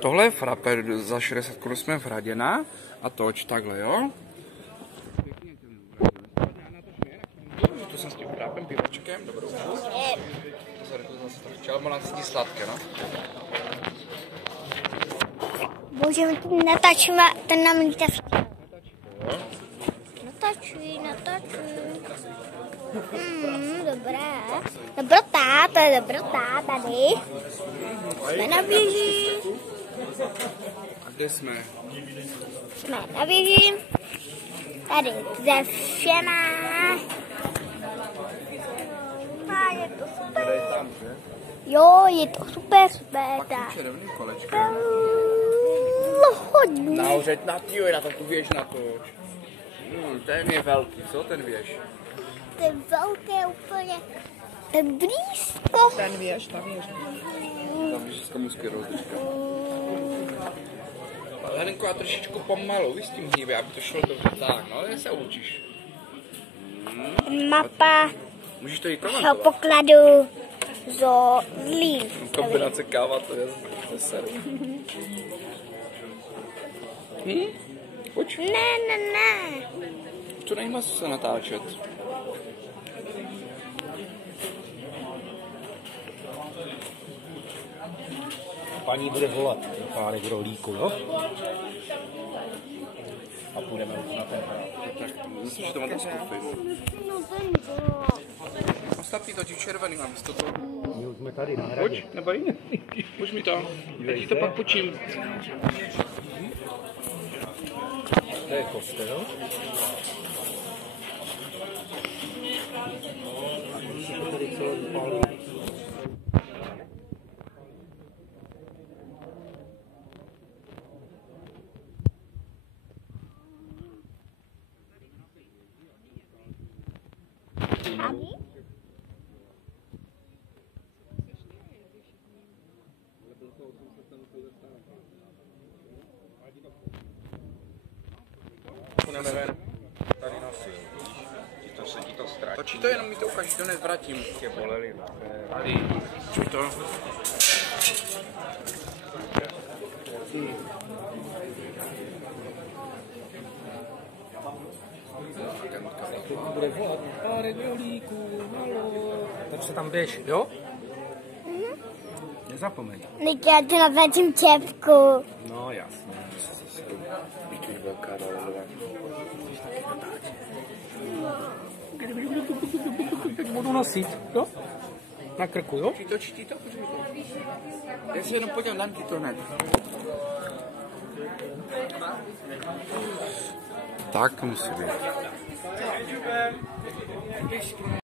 Tohle je frappe, za 60 Kč jsme v Hraděna a toč takhle, jo? Tu jsem s tím chrápem, pivačkem, dobrou chuť. To zase tak včel, má cítí sladké, no? Bože, my tu natáčíme ten nám lítavský. Natáčuji. Dobré. Dobrotá, to je dobrotá tady. Jsme na věži. A kde jsme? Jsme na věži. Tady ze všema. A je to super. Jo, je to super. Pak červený kolečko. Hodně. Nahoře, na tu věž na to. Ten je velký, co ten věž? To je velké úplně. To je blízko. Ten věž, ta věž. Tam všechno musí rozlička. Helenko, já trošičku pomalu, víš s tím hýbe, aby to šlo dobře. Tak, no, ale se učíš. Mapa. Můžeš to i komentovat. Pokladu Zlín. Kombinace káva, to je seru. Pojď. Ne. Už to není se natáčet. Paní bude volat do párek rohlíku, jo? A půjdeme na ten hrát. Myslím, že to má to ostatní totiž červený mám místo toho. My už jsme tady na hradě. Pojď, neboj. Pojď mi to. Já ti to pak počím. To je kostel. A když se to tady celé vypálí. Tady nosí. To se ti to ztratí. Točí to jenom mi to ukáží, to nezvratím. Tě boleli. Tady. Čuj to. Bude volat párek rohlíků, halo. Tak se tam běž, jo? Nezapomeň. Teď já to natáčím čepku. No jasně. Víš, velká dále. Teď budu nosit, jo? Na krku, jo? Čtí to. Já si jenom podívám, dám ti to hned. Tak to musí být.